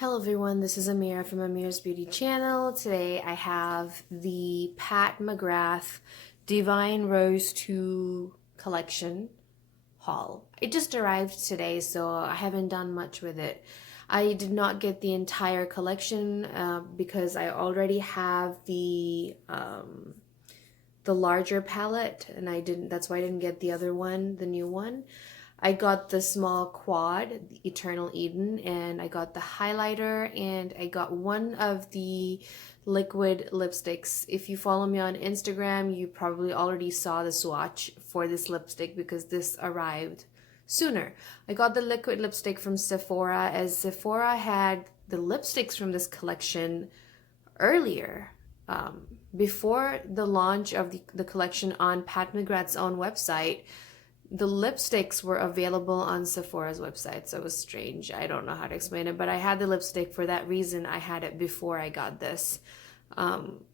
Hello everyone, this is Amira from Amira's Beauty Channel. Today I have the Pat Mcgrath Divine Rose II collection haul. It just arrived today, so I haven't done much with it. I did not get the entire collection because I already have the larger palette, and that's why I didn't get the other one, the new one. I got the small quad, the Eternal Eden, and I got the highlighter, and I got one of the liquid lipsticks. If you follow me on Instagram, you probably already saw the swatch for this lipstick because this arrived sooner. I got the liquid lipstick from Sephora, as Sephora had the lipsticks from this collection earlier. Before the launch of the collection on Pat Mcgrath's own website, the lipsticks were available on Sephora's website, so it was strange. I don't know how to explain it, but I had the lipstick for that reason. I had it before I got this,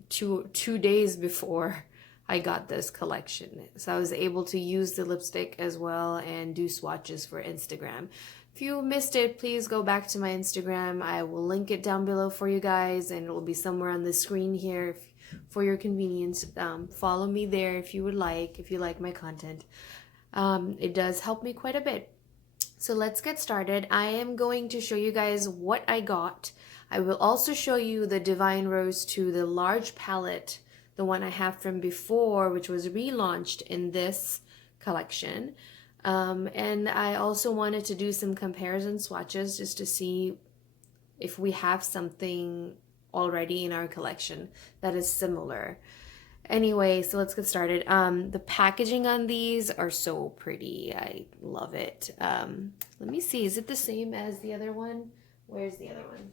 two days before I got this collection. So I was able to use the lipstick as well and do swatches for Instagram. If you missed it, please go back to my Instagram. I will link it down below for you guys, and it will be somewhere on the screen here for your convenience. Follow me there if you would like, if you like my content. It does help me quite a bit. So let's get started. I am going to show you guys what I got. I will also show you the Divine Rose II, the large palette, the one I have from before, which was relaunched in this collection. And I also wanted to do some comparison swatches just to see if we have something already in our collection that is similar. Anyway, so let's get started. The packaging on these are so pretty. I love it. Let me see. Is it the same as the other one? Where's the other one?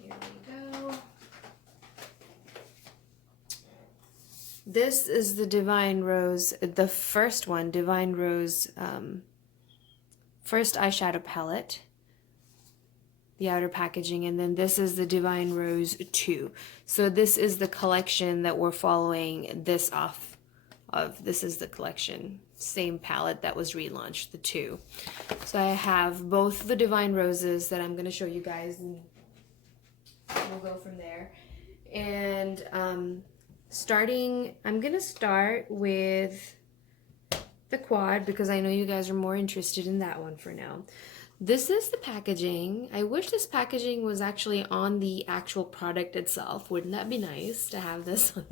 Here we go. This is the Divine Rose, the first one, Divine Rose, first eyeshadow palette. The outer packaging, and then this is the Divine Rose II. So this is the collection that we're following this off of. This is the collection, same palette that was relaunched, the two. So I have both the Divine Roses that I'm going to show you guys, and we'll go from there. And I'm going to start with the quad because I know you guys are more interested in that one for now. This is the packaging. I wish this packaging was actually on the actual product itself. Wouldn't that be nice to have this on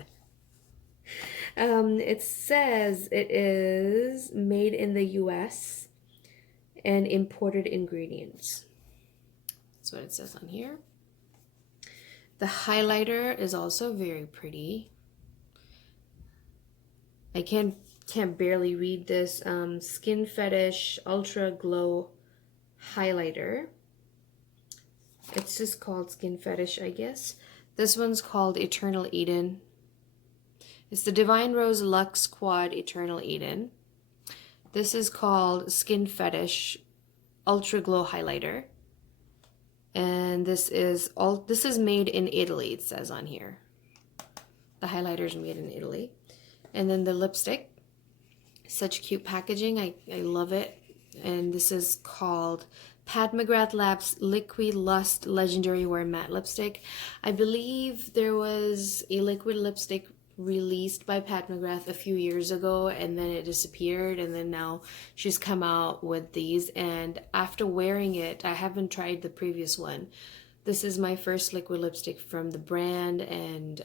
there? It says it is made in the US and imported ingredients. That's what it says on here. The highlighter is also very pretty. I can't barely read this. Skin Fetish Ultra Glow highlighter. It's just called Skin Fetish, I guess. This one's called Eternal Eden. It's the Divine Rose Luxe Quad Eternal Eden. This is called Skin Fetish Ultra Glow highlighter. And this is made in Italy, it says on here. The highlighter is made in Italy. And then the lipstick. Such cute packaging. I love it. And this is called Pat Mcgrath Labs Liquid Lust Legendary Wear Matte Lipstick. I believe there was a liquid lipstick released by Pat Mcgrath a few years ago, and then it disappeared, and then now she's come out with these. And after wearing it, I haven't tried the previous one. This is my first liquid lipstick from the brand, and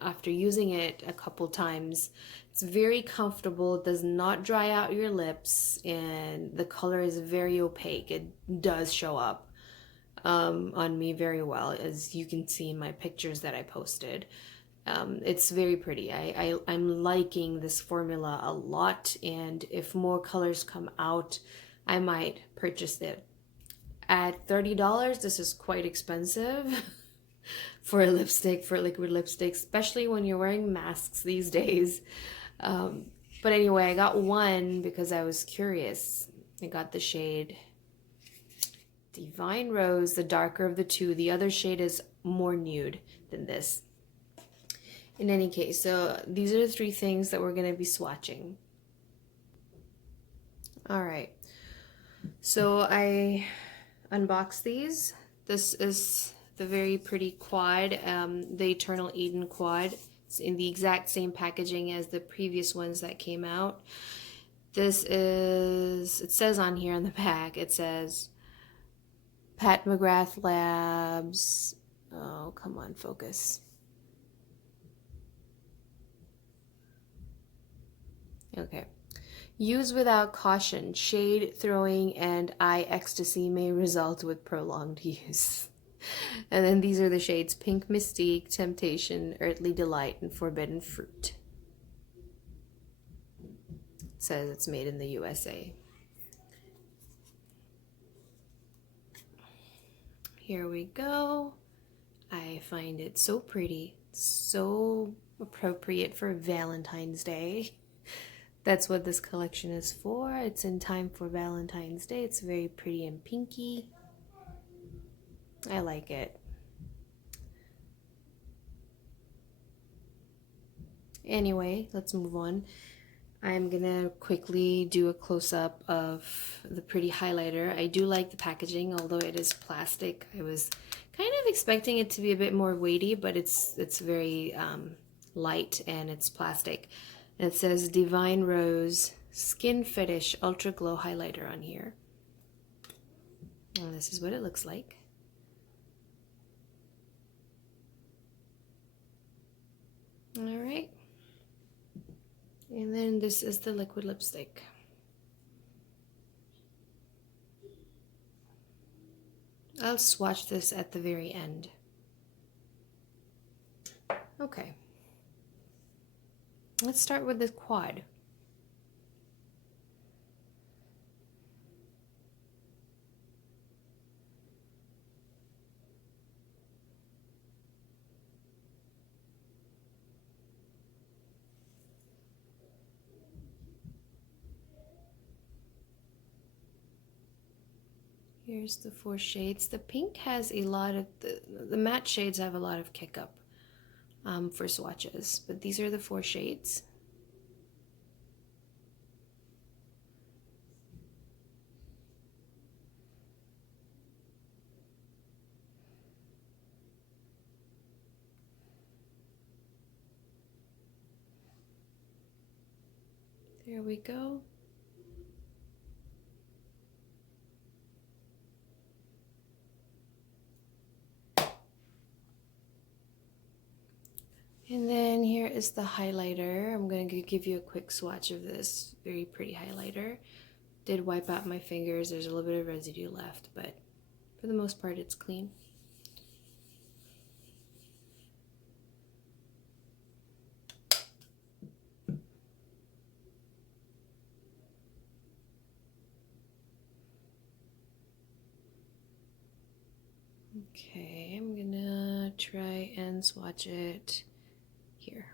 after using it a couple times, it's very comfortable. It does not dry out your lips, and the color is very opaque. It does show up on me very well, as you can see in my pictures that I posted. It's very pretty. I'm liking this formula a lot, and if more colors come out, I might purchase it. At $30, this is quite expensive for a lipstick, for a liquid lipstick, especially when you're wearing masks these days. But anyway, I got one because I was curious. I got the shade Divine Rose, the darker of the two. The other shade is more nude than this. In any case, so these are the three things that we're going to be swatching. All right. So I unboxed these. This is the very pretty quad, the Eternal Eden quad. It's in the exact same packaging as the previous ones that came out. This is, it says on here on the back, it says Pat Mcgrath Labs. Oh, come on, focus. Okay. Use without caution. Shade throwing and eye ecstasy may result with prolonged use. And then these are the shades: Pink Mystique, Temptation, Earthly Delight, and Forbidden Fruit. It says it's made in the USA. Here we go. I find it so pretty, so appropriate for Valentine's Day. That's what this collection is for. It's in time for Valentine's Day. It's very pretty and pinky. I like it. Anyway, let's move on. I'm gonna quickly do a close-up of the pretty highlighter. I do like the packaging, although it is plastic. I was kind of expecting it to be a bit more weighty, but it's very light, and it's plastic. And it says Divine Rose Skin Fetish Ultra Glow Highlighter on here. And this is what it looks like. All right. And then this is the liquid lipstick. I'll swatch this at the very end. Okay. Let's start with the quad. Here's the 4 shades. The pink has a lot of, the matte shades have a lot of kick up for swatches, but these are the 4 shades. There we go. And then here is the highlighter. I'm going to give you a quick swatch of this very pretty highlighter. Did wipe out my fingers. There's a little bit of residue left, but for the most part it's clean. Okay, I'm gonna try and swatch it here.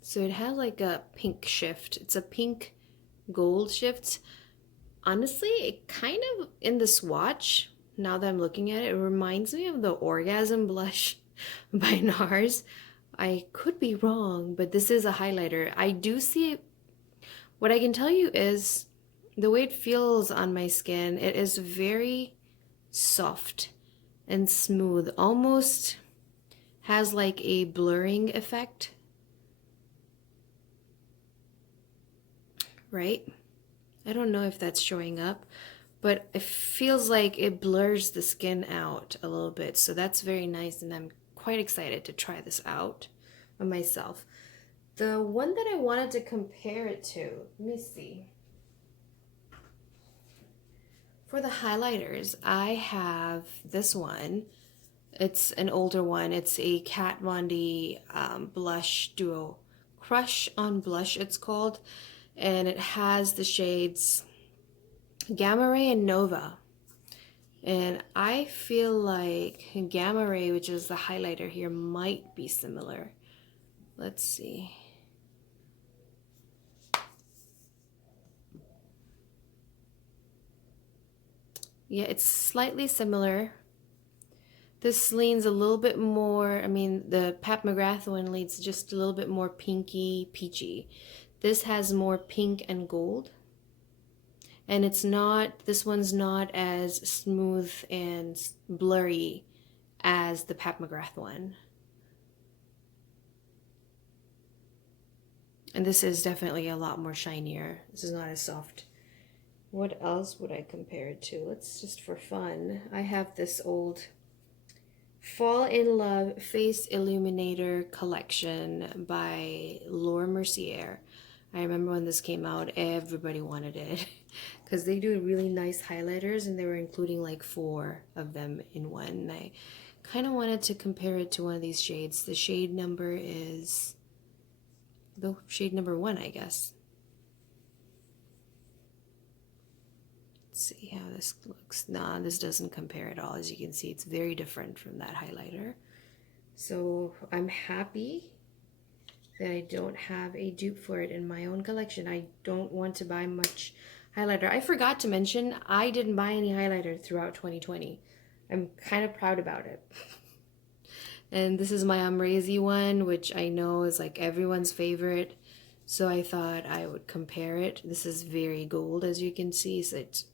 So it has like a pink shift. It's a pink gold shift. Honestly, it kind of, in the swatch, now that I'm looking at it, it reminds me of the Orgasm blush by NARS. I could be wrong, but this is a highlighter. I do see, what I can tell you is the way it feels on my skin, it is very soft and smooth, almost has like a blurring effect, right? I don't know if that's showing up, but it feels like it blurs the skin out a little bit, so that's very nice, and I'm quite excited to try this out on myself. The one that I wanted to compare it to, let me see. For the highlighters, I have this one. It's an older one. It's a Kat Von D blush duo. Crush on Blush, it's called. And it has the shades Gamma Ray and Nova. And I feel like Gamma Ray, which is the highlighter here, might be similar. Let's see. Yeah, it's slightly similar. This leans a little bit more, I mean, the Pat Mcgrath one leans just a little bit more pinky, peachy. This has more pink and gold. And it's not, this one's not as smooth and blurry as the Pat Mcgrath one. And this is definitely a lot more shinier. This is not as soft. What else would I compare it to? Let's just for fun. I have this old Fall in Love Face Illuminator collection by Laura Mercier. I remember when this came out, everybody wanted it because they do really nice highlighters, and they were including like 4 of them in one. And I kind of wanted to compare it to one of these shades. The shade number is the shade number 1, I guess. Let's see how this looks. Nah, this doesn't compare at all. As you can see, it's very different from that highlighter. So I'm happy that I don't have a dupe for it in my own collection. I don't want to buy much highlighter. I forgot to mention, I didn't buy any highlighter throughout 2020. I'm kind of proud about it. And this is my Amrezy one, which I know is like everyone's favorite. So I thought I would compare it. This is very gold, as you can see. So it's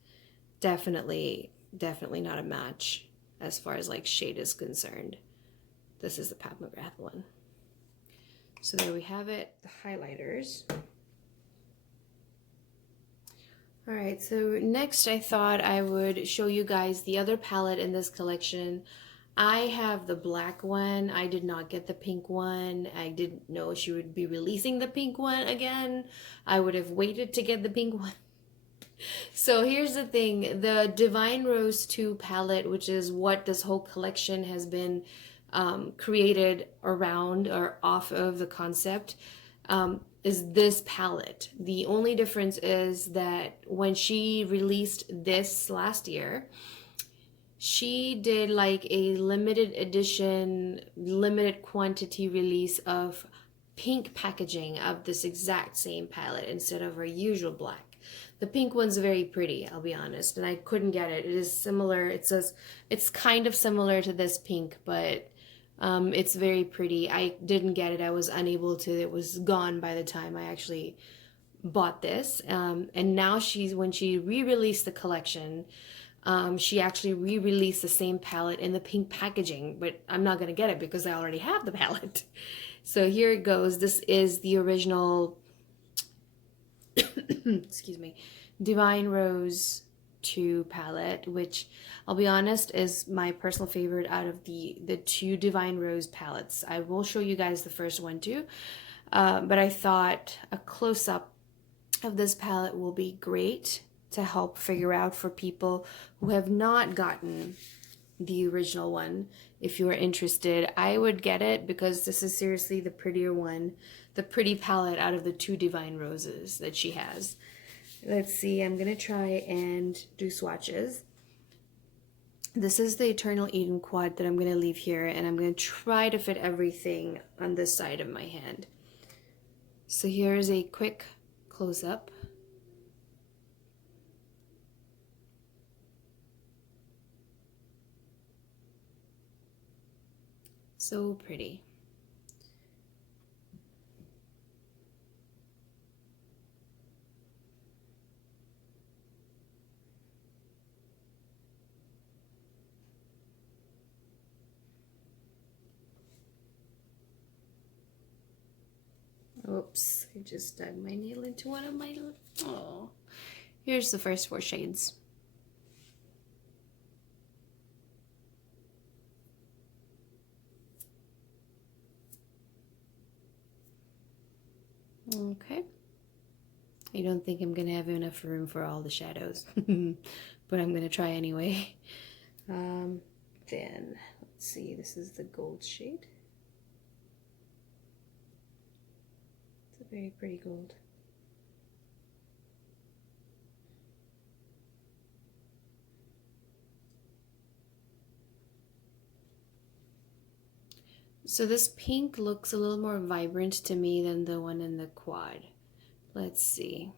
definitely not a match as far as like shade is concerned. This is the Pat Mcgrath one. So there we have it, the highlighters. All right, so next I thought I would show you guys the other palette in this collection. I have the black one. I did not get the pink one. I didn't know she would be releasing the pink one again. I would have waited to get the pink one. So here's the thing, the Divine Rose II palette, which is what this whole collection has been created around or off of the concept, is this palette. The only difference is that when she released this last year, she did like a limited edition, limited quantity release of pink packaging of this exact same palette instead of her usual black. The pink one's very pretty, I'll be honest, and I couldn't get it. It is similar, it's kind of similar to this pink, but it's very pretty. I didn't get it. I was unable to. It was gone by the time I actually bought this. And now when she re-released the collection, she actually re-released the same palette in the pink packaging, but I'm not going to get it because I already have the palette. So here it goes. This is the original, excuse me, Divine Rose II palette, which I'll be honest is my personal favorite out of the 2 Divine Rose palettes. I will show you guys the first one too, but I thought a close-up of this palette will be great to help figure out for people who have not gotten the original one. If you are interested, I would get it because this is seriously the prettier one, the pretty palette out of the 2 Divine Roses that she has. Let's see, I'm gonna try and do swatches. This is the Eternal Eden quad that I'm gonna leave here, and I'm gonna try to fit everything on this side of my hand. So here's a quick close-up. So pretty. Oops, I just dug my nail into one of my, oh. Here's the first 4 shades. Okay. I don't think I'm gonna have enough room for all the shadows, but I'm gonna try anyway. Then, let's see, this is the gold shade. It's a very pretty gold. So this pink looks a little more vibrant to me than the one in the quad. Let's see.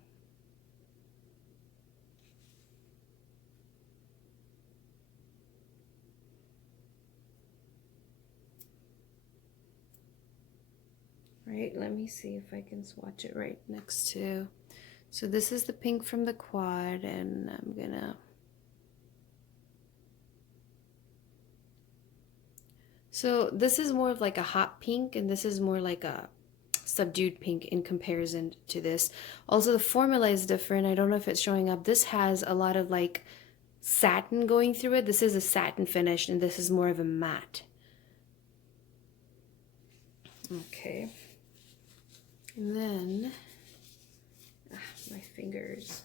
Right, let me see if I can swatch it right next to So this is the pink from the quad, and I'm gonna... So this is more of like a hot pink, and this is more like a subdued pink in comparison to this. Also, the formula is different. I don't know if it's showing up. This has a lot of like satin going through it. This is a satin finish, and this is more of a matte. Okay. And then, my fingers.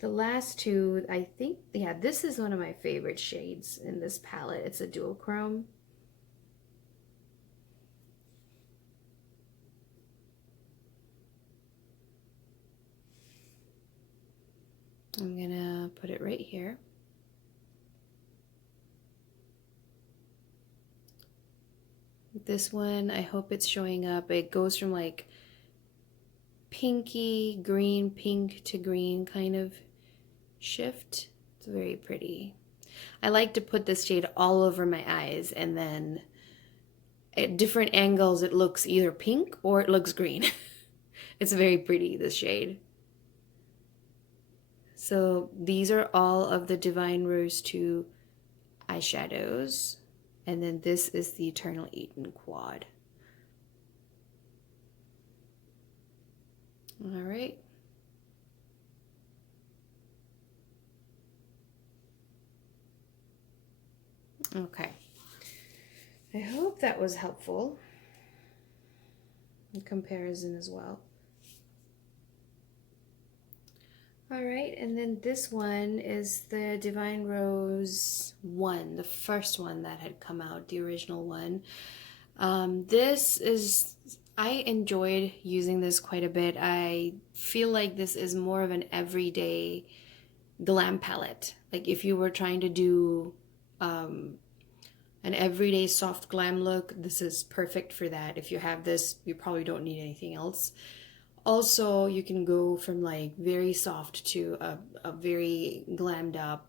The last two, I think, yeah, this is one of my favorite shades in this palette. It's a dual chrome. I'm gonna put it right here. This one, I hope it's showing up. It goes from like pinky, green, pink to green kind of shift. It's very pretty. I like to put this shade all over my eyes, and then at different angles it looks either pink or it looks green. It's very pretty, this shade. So these are all of the Divine Rose II eyeshadows. And then this is the Eternal Eden quad. All right. Okay. I hope that was helpful in comparison as well. All right, and then this one is the Divine Rose 1, the first one that had come out, the original one. This is, I enjoyed using this quite a bit. I feel like this is more of an everyday glam palette. Like if you were trying to do an everyday soft glam look, this is perfect for that. If you have this, you probably don't need anything else. Also, you can go from like very soft to a very glammed up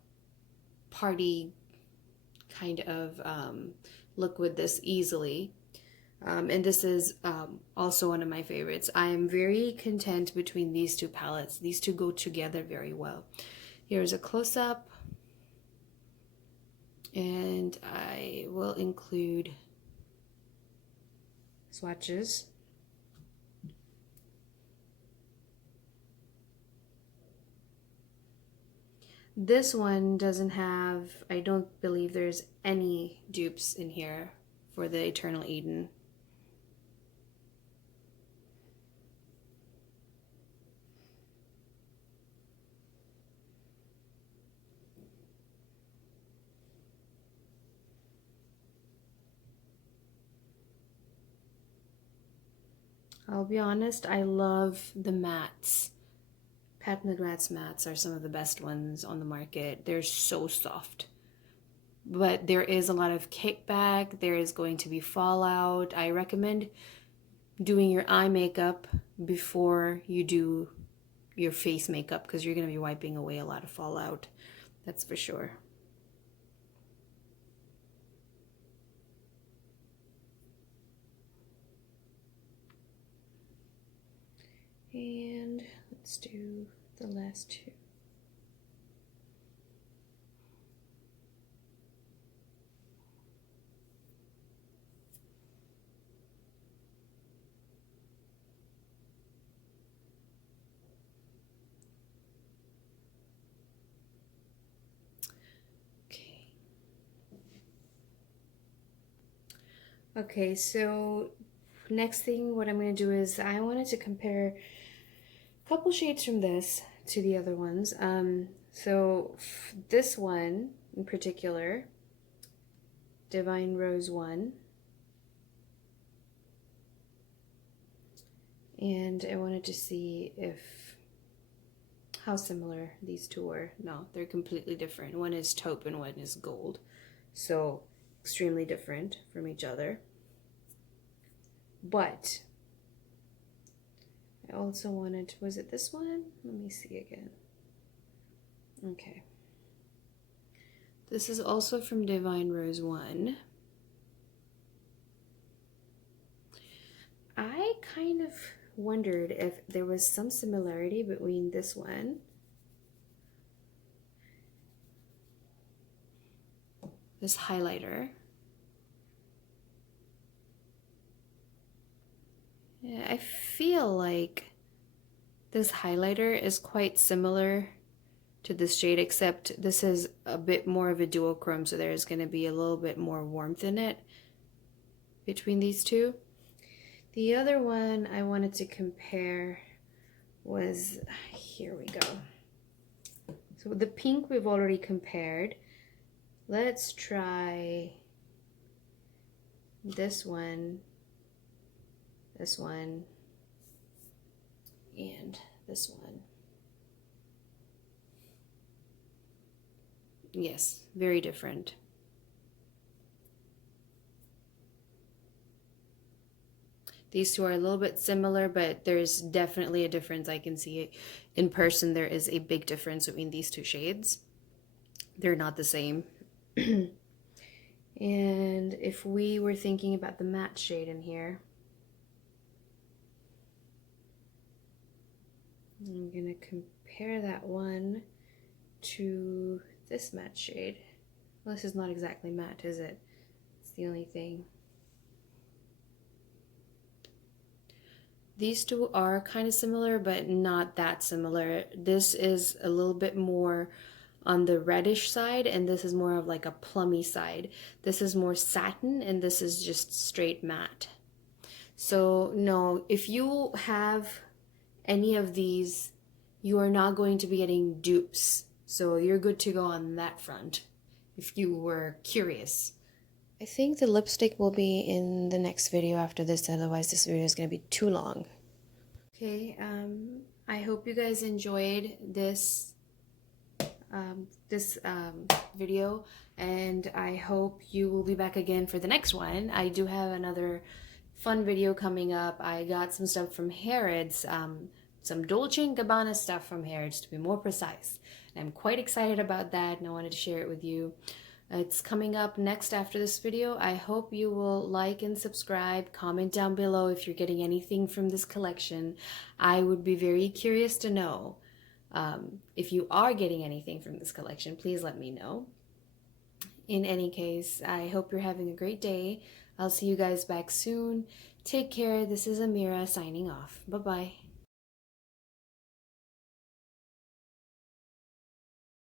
party kind of look with this easily. And this is also one of my favorites. I am very content between these two palettes. These two go together very well. Here's a close-up. And I will include swatches. This one doesn't have, I don't believe there's any dupes in here for the Eternal Eden. I'll be honest, I love the mattes. Pat Mcgrath's mattes are some of the best ones on the market. They're so soft. But there is a lot of kickback. There is going to be fallout. I recommend doing your eye makeup before you do your face makeup, because you're going to be wiping away a lot of fallout. That's for sure. And let's do the last two. Okay, so next thing what I'm going to do is I wanted to compare a couple shades from this to the other ones. So this one in particular, Divine Rose 1. And I wanted to see how similar these two were. No, they're completely different. One is taupe and one is gold. So extremely different from each other. But I also wanted, was it this one? Let me see again. Okay. This is also from Divine Rose 1. I kind of wondered if there was some similarity between this one, this highlighter. Yeah, I feel like this highlighter is quite similar to this shade, except this is a bit more of a duochrome, so there's going to be a little bit more warmth in it between these two. The other one I wanted to compare was, here we go. So the pink we've already compared. Let's try this one, and this one. Yes, very different. These two are a little bit similar, but there's definitely a difference. I can see it in person. There is a big difference between these two shades. They're not the same. And if we were thinking about the matte shade in here, I'm gonna compare that one to this matte shade. Well, this is not exactly matte, is it? It's the only thing. These two are kind of similar, but not that similar. This is a little bit more on the reddish side, and this is more of like a plummy side. This is more satin, and this is just straight matte. So no, if you have any of these, you are not going to be getting dupes. So you're good to go on that front, if you were curious. I think the lipstick will be in the next video after this, otherwise this video is going to be too long. Okay, I hope you guys enjoyed this video, and I hope you will be back again for the next one. I do have another fun video coming up. I got some stuff from Harrods, some Dolce & Gabbana stuff from Harrods to be more precise. And I'm quite excited about that, and I wanted to share it with you. It's coming up next after this video. I hope you will like and subscribe. Comment down below if you're getting anything from this collection. I would be very curious to know. If you are getting anything from this collection, please let me know. In any case, I hope you're having a great day. I'll see you guys back soon. Take care. This is Amira signing off. Bye-bye.